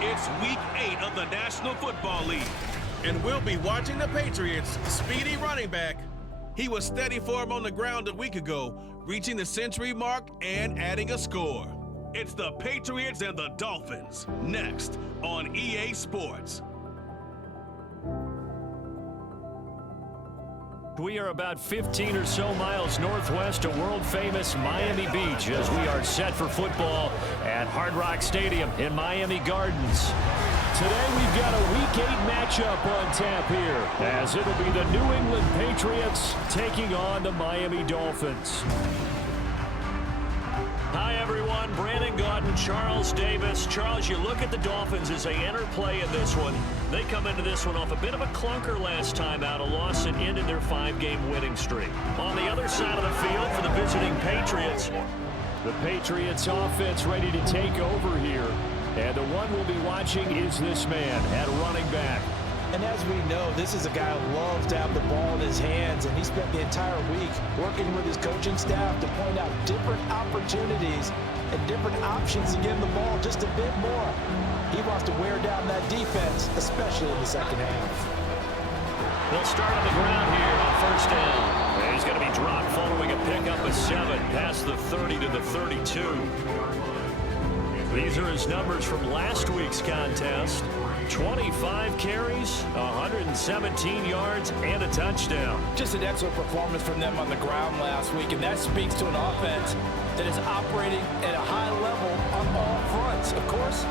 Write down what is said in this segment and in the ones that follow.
It's Week 8 of the National Football League. And we'll be watching the Patriots' speedy running back. He was steady for him on the ground a week ago, reaching the century mark and adding a score. It's the Patriots and the Dolphins, next on EA Sports. We are about 15 or so miles northwest of world-famous Miami Beach as we are set for football at Hard Rock Stadium in Miami Gardens. Today we've got a Week 8 matchup on tap here, as it'll be the New England Patriots taking on the Miami Dolphins. Hi, everyone. Brandon Gaudin, Charles Davis. Charles, you look at the Dolphins as they enter play in this one. They come into this one off a bit of a clunker last time out, a loss that ended their 5-game winning streak. On the other side of the field for the visiting Patriots, the Patriots offense ready to take over here. And the one we'll be watching is this man at running back. And as we know, this is a guy who loves to have the ball in his hands, and he spent the entire week working with his coaching staff to point out different opportunities and different options to get him the ball just a bit more. He wants to wear down that defense, especially in the second half. They'll start on the ground here on first down. And he's going to be dropped following a pickup of 7 past the 30 to the 32. These are his numbers from last week's contest. 25 carries, 117 yards, and a touchdown. Just an excellent performance from them on the ground last week, and that speaks to an offense that is operating at a high level on all fronts. Of course,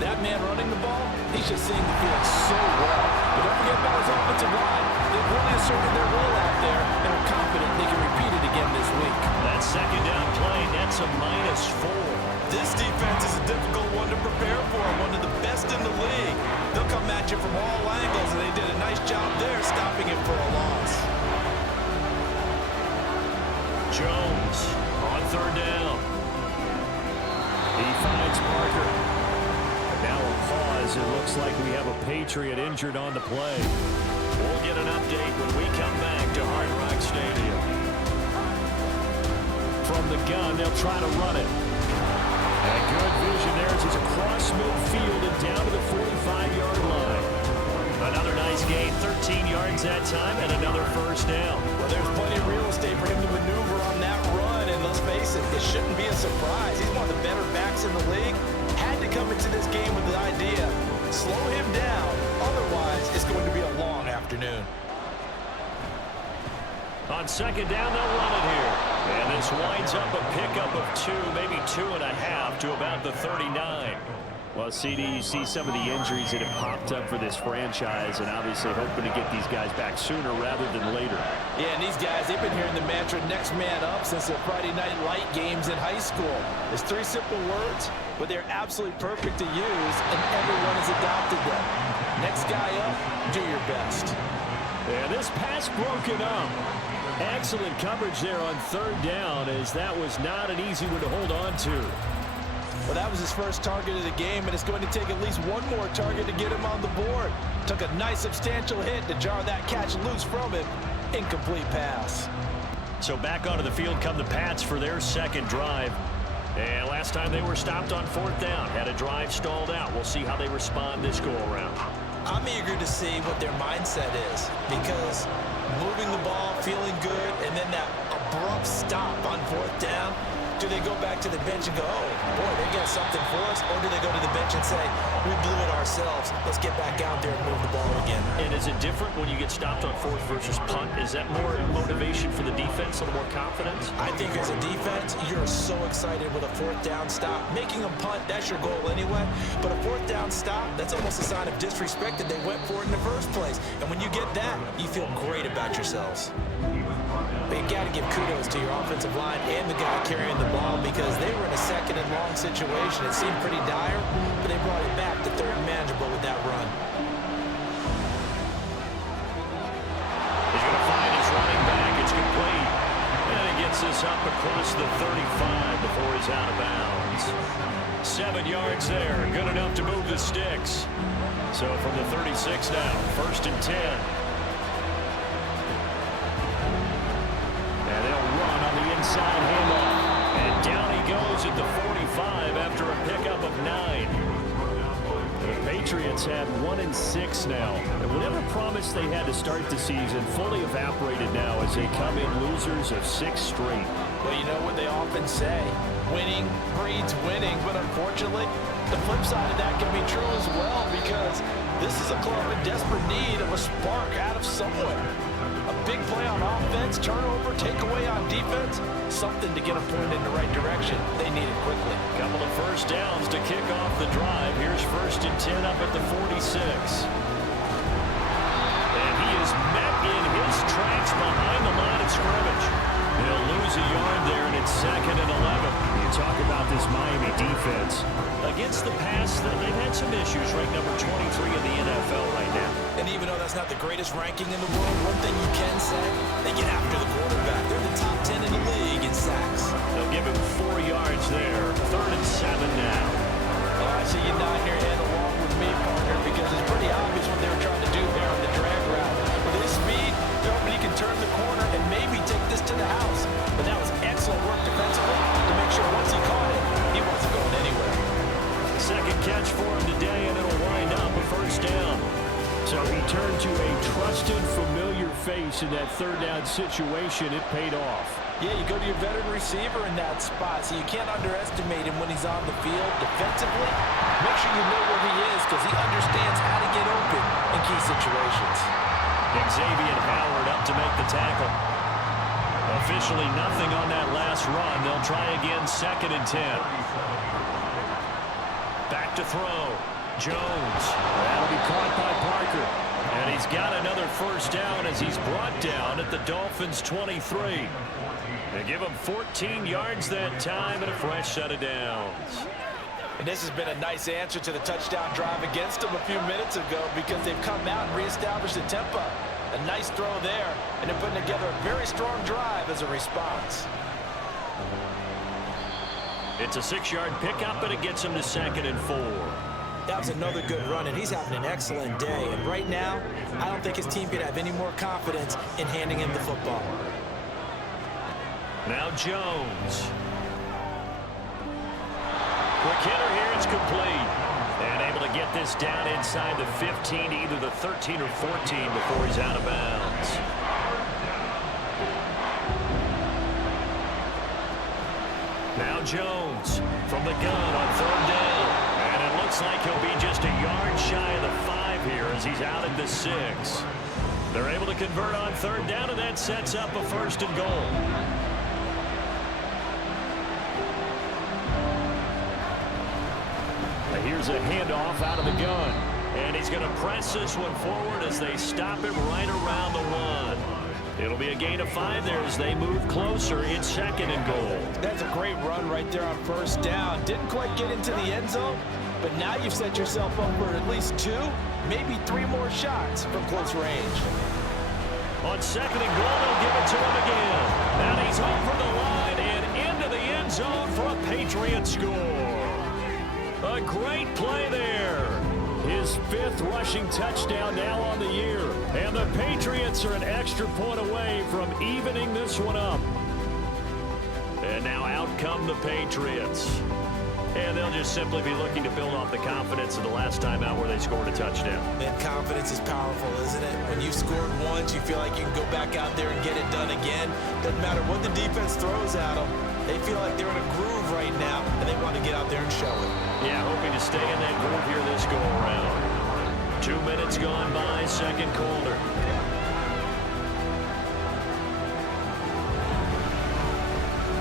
that man running the ball, he's just seeing the field so well. But don't forget about his offensive line. They've really asserted their role out there and are confident they can repeat it again this week. That second down play, that's a -4. This defense is a difficult one to prepare for, one of the best in the league. They'll come at you from all angles, and they did a nice job there stopping it for a loss. Jones on third down. He finds Parker. And now a pause. It looks like we have a Patriot injured on the play. We'll get an update when we come back to Hard Rock Stadium. From the gun, they'll try to run it. And good vision there as he's across midfield and down to the 45-yard line. Another nice gain, 13 yards that time, and another first down. Well, there's plenty of real estate for him to maneuver on that run, and let's face it, it shouldn't be a surprise. He's one of the better backs in the league. Had to come into this game with the idea, slow him down, otherwise it's going to be a long afternoon. On second down, they'll run it here. And this winds up a pickup of 2, maybe 2.5 to about the 39. Well, CD, you see some of the injuries that have popped up for this franchise, and obviously hoping to get these guys back sooner rather than later. Yeah, and these guys, they've been hearing the mantra next man up since their Friday night light games in high school. It's 3 simple words, but they're absolutely perfect to use, and everyone has adopted them. Next guy up, do your best. And this pass broken up. Excellent coverage there on third down, as that was not an easy one to hold on to. Well, that was his first target of the game, and it's going to take at least one more target to get him on the board. Took a nice substantial hit to jar that catch loose from him. Incomplete pass. So back onto the field come the Pats for their second drive. And last time they were stopped on fourth down, had a drive stalled out. We'll see how they respond this go-around. I'm eager to see what their mindset is, because moving the ball, feeling good, and then that abrupt stop on fourth down, do they go back to the bench and go, oh, boy, they got something for us? Or do they go to the bench and say, we blew it ourselves, let's get back out there and move the ball again? And is it different when you get stopped on fourth versus punt? Is that more motivation for the defense, a little more confidence? I think as a defense, you're so excited with a fourth down stop. Making them punt, that's your goal anyway. But a fourth down stop, that's almost a sign of disrespect that they went for it in the first place. And when you get that, you feel great about yourselves. But you got to give kudos to your offensive line and the guy carrying the ball, because they were in a second and long situation. It seemed pretty dire, but they brought it back to third and manageable with that run. He's going to find his running back. It's complete. And he gets this up across the 35 before he's out of bounds. 7 yards there. Good enough to move the sticks. So from the 36 now, 1st and 10. Inside handoff, and down he goes at the 45 after a pickup of 9. The Patriots have 1-6 now. And whatever promise they had to start the season fully evaporated now as they come in losers of 6 straight. Well, you know what they often say, winning breeds winning, but unfortunately, the flip side of that can be true as well, because this is a club in desperate need of a spark out of somewhere. A big play on offense, turnover, takeaway on defense, something to get them pointed in the right direction. They need it quickly. Couple of first downs to kick off the drive. Here's 1st and 10 up at the 46. And he is met in his tracks behind the line of scrimmage. He'll lose a yard there, and it's 2nd and 11. You talk about this Miami defense. Against the pass, they've had some issues, ranked number 23 in the NFL right now. And even though that's not the greatest ranking in the world, one thing you can say, they get after the quarterback. They're the top 10 in the league in sacks. They'll give him 4 yards there. 3rd and 7 now. Oh, I see you nodding your head along with me, partner, because it's pretty obvious what they were trying to do there on the drag route. With his speed, they're hoping he can turn the corner and maybe take this to the house. But that was excellent work defensively to make sure once he caught it, he wasn't going anywhere. Second catch for him today, and it'll wind up a 1st down. So he turned to a trusted, familiar face in that 3rd down situation. It paid off. Yeah, you go to your veteran receiver in that spot, so you can't underestimate him when he's on the field defensively. Make sure you know where he is, because he understands how to get open in key situations. Xavier Howard up to make the tackle. Officially nothing on that last run. They'll try again, 2nd and 10. Back to throw. Jones. That'll be caught by Parker. And he's got another 1st down as he's brought down at the Dolphins' 23. They give him 14 yards that time and a fresh set of downs. And this has been a nice answer to the touchdown drive against them a few minutes ago, because they've come out and reestablished the tempo. A nice throw there, and they're putting together a very strong drive as a response. It's a 6-yard pickup, and it gets him to 2nd and 4. That was another good run, and he's having an excellent day. And right now, I don't think his team can have any more confidence in handing him the football. Now Jones. Quick hitter here, it's complete. And able to get this down inside the 15 to either the 13 or 14 before he's out of bounds. Now Jones from the gun on 3rd down. And it looks like he'll be just a yard shy of the 5 here as he's out at the 6. They're able to convert on 3rd down, and that sets up a 1st and goal. Here's a handoff out of the gun. And he's going to press this one forward as they stop him right around the 1. It'll be a gain of 5 there as they move closer. It's 2nd and goal. That's a great run right there on 1st down. Didn't quite get into the end zone, but now you've set yourself up for at least 2, maybe 3 more shots from close range. On 2nd and goal, they'll give it to him again. And he's over the line and into the end zone for a Patriot score. A great play there. His 5th rushing touchdown now on the year. And the Patriots are an extra point away from evening this one up. And now out come the Patriots. And they'll just simply be looking to build off the confidence of the last time out where they scored a touchdown. And confidence is powerful, isn't it? When you've scored once, you feel like you can go back out there and get it done again. Doesn't matter what the defense throws at them. They feel like they're in a groove right now, and they want to get out there and show it. Yeah, hoping to stay in that groove here this go-around. 2 minutes gone by, 2nd quarter.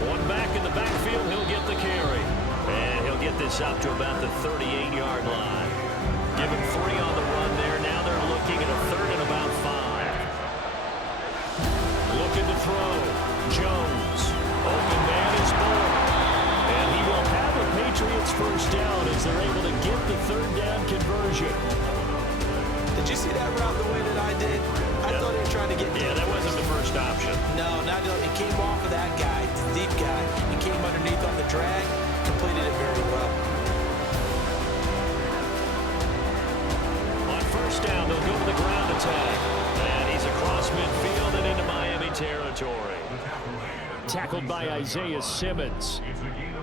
One back in the backfield, he'll get the carry. And he'll get this up to about the 38-yard line. Give him 3 on the run there. Now they're looking at a 3rd and about 5. Looking to throw. Jones. Open man is Bull. And he will have a Patriots 1st down as they're able to get the 3rd down conversion. Did you see that route the way that I did? I thought he was trying to get... Yeah, that wasn't the first option. No, not it came off of that guy, the deep guy. He came underneath on the drag, completed it very well. On 1st down, they'll go to the ground attack. And he's across midfield and into Miami territory. tackled by Isaiah Simmons.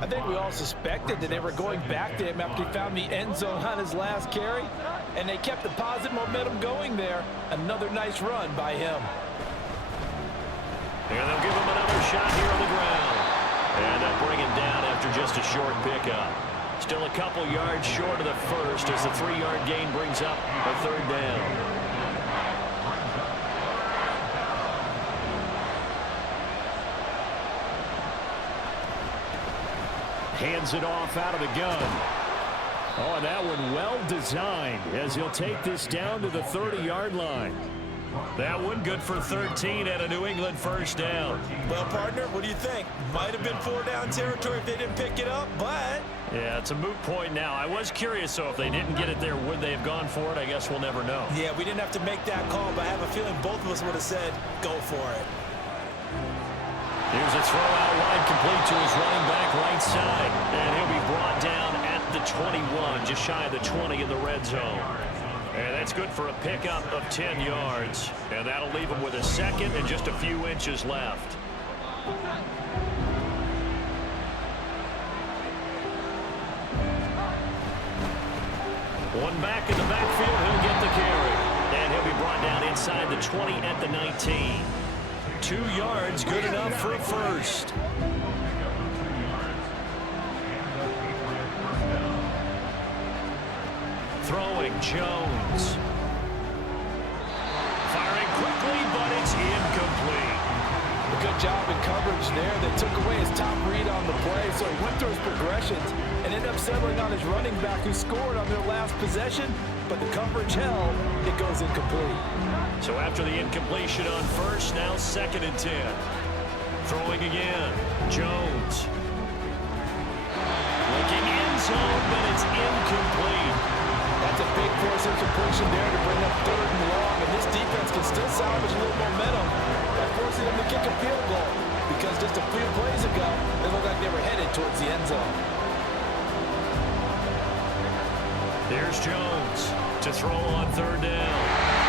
I think we all suspected that they were going back to him after he found the end zone on his last carry, and they kept the positive momentum going there. Another nice run by him. And they'll give him another shot here on the ground. And they'll bring him down after just a short pickup. Still a couple yards short of the first as the 3-yard gain brings up a third down. Hands it off out of the gun. Oh, and that one well designed as he'll take this down to the 30-yard line. That one good for 13 at a New England first down. Well, partner, what do you think? Might have been 4-down territory if they didn't pick it up, but... Yeah, it's a moot point now. I was curious, so if they didn't get it there, would they have gone for it? I guess we'll never know. Yeah, we didn't have to make that call, but I have a feeling both of us would have said, go for it. Here's a throw out wide, complete to his running back right side. And he'll be brought down at the 21, just shy of the 20 in the red zone. And that's good for a pickup of 10 yards. And that'll leave him with a second and just a few inches left. One back in the backfield, he'll get the carry. And he'll be brought down inside the 20 at the 19. 2 yards, good enough for a first. Throwing Jones. Firing quickly, but it's incomplete. A good job in coverage there. They took away his top read on the play, so he went through his progressions and ended up settling on his running back who scored on their last possession, but the coverage held. It goes incomplete. So after the incompletion on first, now 2nd and 10. Throwing again. Jones. Looking end zone, but it's incomplete. That's a big force incompletion there to bring up 3rd and long, and this defense can still salvage a little momentum by forcing them to kick a field goal, because just a few plays ago, they looked like they were headed towards the end zone. Here's Jones to throw on 3rd down.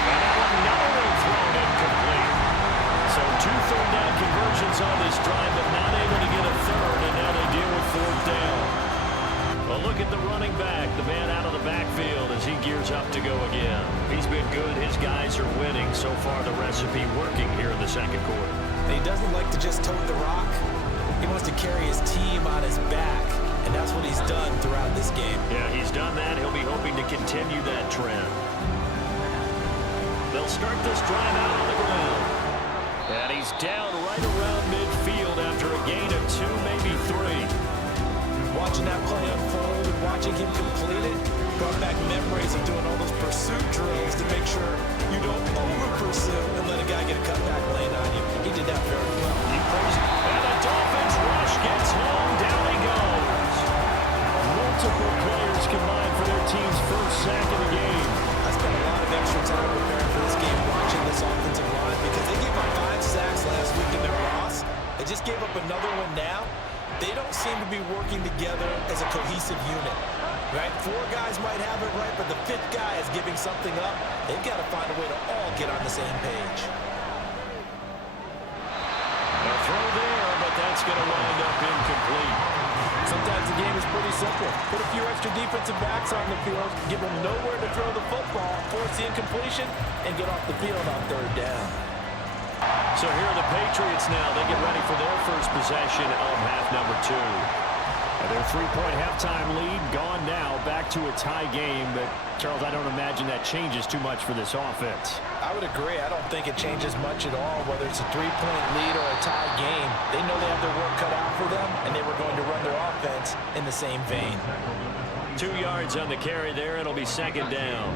And another one thrown incomplete. So 2 third-down conversions on this drive, but not able to get a third, and now they deal with 4th down. A look at the running back, the man out of the backfield as he gears up to go again. He's been good. His guys are winning. So far, the recipe working here in the 2nd quarter. He doesn't like to just tote the rock. He wants to carry his team on his back, and that's what he's done throughout this game. Yeah, he's done that. He'll be hoping to continue that trend. They'll start this drive out on the ground. And he's down right around midfield after a gain of 2, maybe 3. Watching that play unfold and watching him complete it brought back memories of doing all those pursuit drills to make sure you don't over-pursue and let a guy get a cutback lane on you. He did that very well. And the Dolphins rush gets home. Down he goes. Multiple players combined for their team's first sack of the game. I spent a lot of extra time preparing for this game watching this offensive line because they gave up 5 sacks last week in their loss. They just gave up another one now. They don't seem to be working together as a cohesive unit, right? 4 guys might have it right, but the 5th guy is giving something up. They've got to find a way to all get on the same page. A throw there, but that's going to wind up incomplete. Sometimes the game is pretty simple. Put a few extra defensive backs on the field, give them nowhere to throw the football, force the incompletion, and get off the field on 3rd down. So here are the Patriots now. They get ready for their first possession of half number 2. And their 3-point halftime lead gone now, back to a tie game. But, Charles, I don't imagine that changes too much for this offense. I would agree. I don't think it changes much at all, whether it's a 3-point lead or a tie game. They know they have their work cut out for them, and they were going to run their offense in the same vein. 2 yards on the carry there. It'll be 2nd down.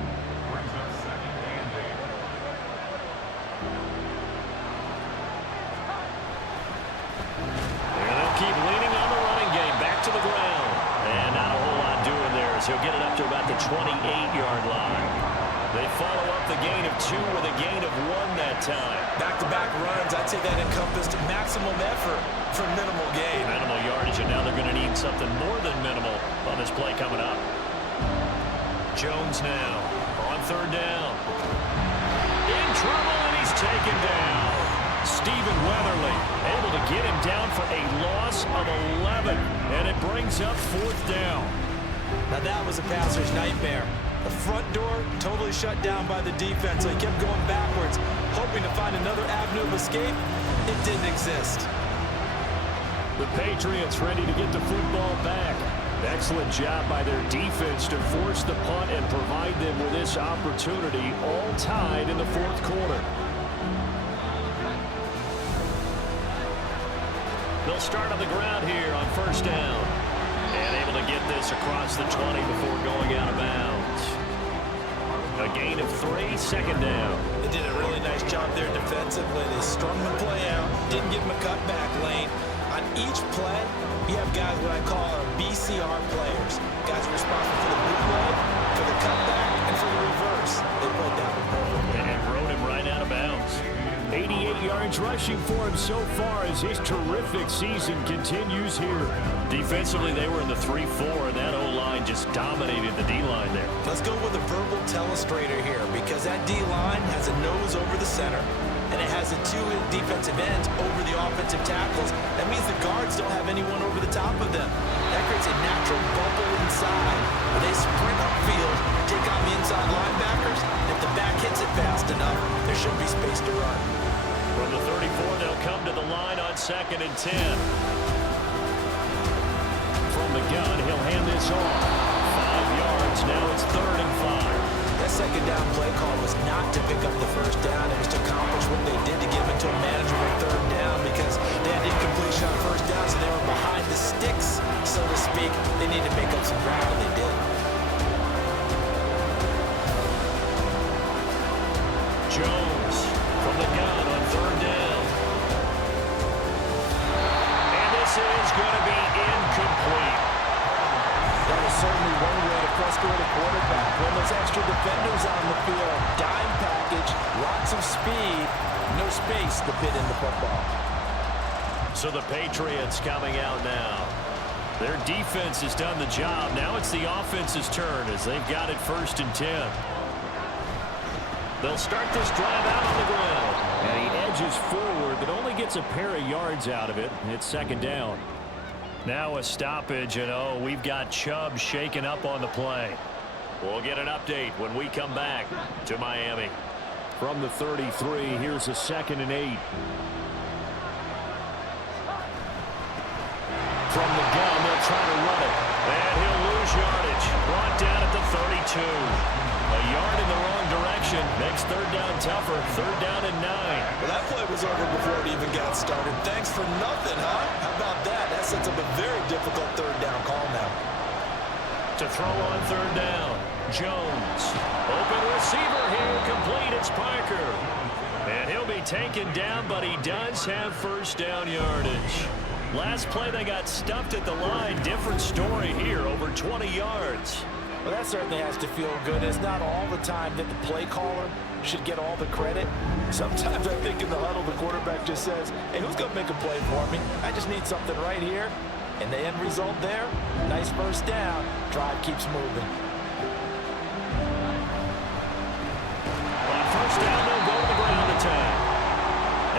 Keep leaning on the running game. Back to the ground. And not a whole lot doing there as he'll get it up to about the 28-yard line. They follow up the gain of 2 with a gain of 1 that time. Back-to-back runs, I'd say that encompassed maximum effort for minimal gain. Minimal yardage, and now they're going to need something more than minimal on this play coming up. Jones now on 3rd down. In trouble, and he's taken down. Stephen Weatherly, able to get him down for a loss of 11, and it brings up 4th down. Now that was a passer's nightmare. The front door totally shut down by the defense, so he kept going backwards, hoping to find another avenue of escape. It didn't exist. The Patriots ready to get the football back. Excellent job by their defense to force the punt and provide them with this opportunity, all tied in the 4th quarter. They'll start on the ground here on 1st down. And able to get this across the 20 before going out of bounds. A gain of 3, 2nd down. They did a really nice job there defensively. They strung the play out, didn't give him a cutback lane. On each play, you have guys what I call our BCR players. Guys responsible for the bootleg, for the cutback, and for the reverse. They played that one perfectly. And rode him right out of bounds. 88 yards rushing for him so far as his terrific season continues here. Defensively, they were in the 3-4, and that O-line just dominated the D-line there. Let's go with a verbal telestrator here, because that D-line has a nose over the center, and it has the 2 defensive ends over the offensive tackles. That means the guards don't have anyone over the top of them. That creates a natural bubble inside where they sprint upfield, take on the inside linebackers. If the back hits it fast enough, there should be space to run. From the 34, they'll come to the line on 2nd and 10. From the gun, he'll hand this off. 5 yards, now it's 3rd and 5. That 2nd down play call was not to pick up the 1st down. It was to accomplish what they did to get them into a manageable 3rd down, because they had incompletion on 1st down, so they were behind the sticks, so to speak. They needed to make up some ground, and they did. Jones from the gun on 3rd down. And this is going to be incomplete. That was certainly one way to frustrate a quarterback. When there's extra defenders on the field, dime package, lots of speed, no space to fit in the football. So the Patriots coming out now. Their defense has done the job. Now it's the offense's turn as they've got it 1st and 10. They'll start this drive out on the ground. And he edges forward, but only gets a pair of yards out of it. It's 2nd down. Now a stoppage, and we've got Chubb shaken up on the play. We'll get an update when we come back to Miami. From the 33, here's a 2nd and 8. From the gun, they'll try to run it. And he'll lose yardage. Brought down at the 32. A yard in the wrong direction makes 3rd down tougher. 3rd down and 9. Well, that play was over before it even got started. Thanks for nothing, huh? How about that? That sets up a very difficult 3rd down call now. To throw on 3rd down, Jones. Open receiver here, complete, it's Parker. And he'll be taken down, but he does have 1st down yardage. Last play they got stuffed at the line. Different story here, over 20 yards. Well, that certainly has to feel good. It's not all the time that the play caller should get all the credit. Sometimes I think in the huddle, the quarterback just says, hey, who's going to make a play for me? I just need something right here. And the end result there, nice 1st down. Drive keeps moving. On 1st down, they'll go to the ground attack.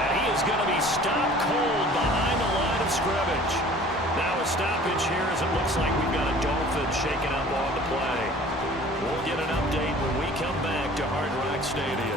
And he is going to be stopped cold behind the line of scrimmage. Now a stoppage here as it looks like we've got a Dolphin shaking up on the play. We'll get an update when we come back to Hard Rock Stadium.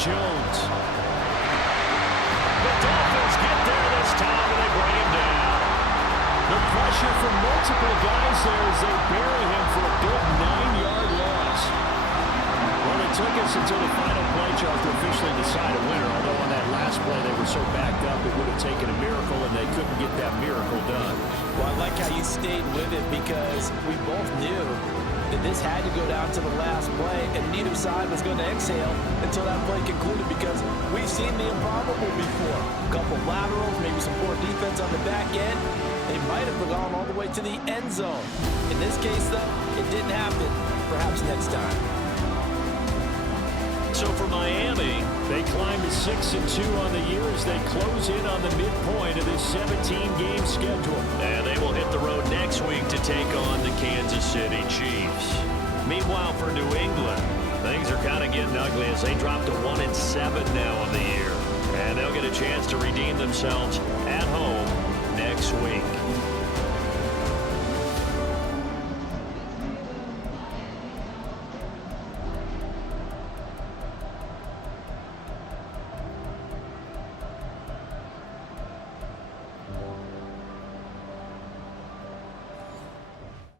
Jones. The Dolphins get there this time, and they bring him down. The pressure from multiple guys there as they bury him for a big 9-yard loss. Well, it took us until the final play chart to officially decide a winner, although on that last play they were so backed up it would have taken a miracle, and they couldn't get that miracle done. Well, I like how you stayed with it, because we both knew that this had to go down to the last play, and neither side was going to exhale until that play concluded, because we've seen the improbable before. A couple laterals, maybe some poor defense on the back end. They might have gone all the way to the end zone. In this case, though, it didn't happen. Perhaps next time. So for Miami, they climb to 6-2 on the year as they close in on the midpoint of this 17-game schedule. And they will hit the road next week to take on the Kansas City Chiefs. Meanwhile, for New England, things are kind of getting ugly as they drop to 1-7 now on the year. And they'll get a chance to redeem themselves at home next week.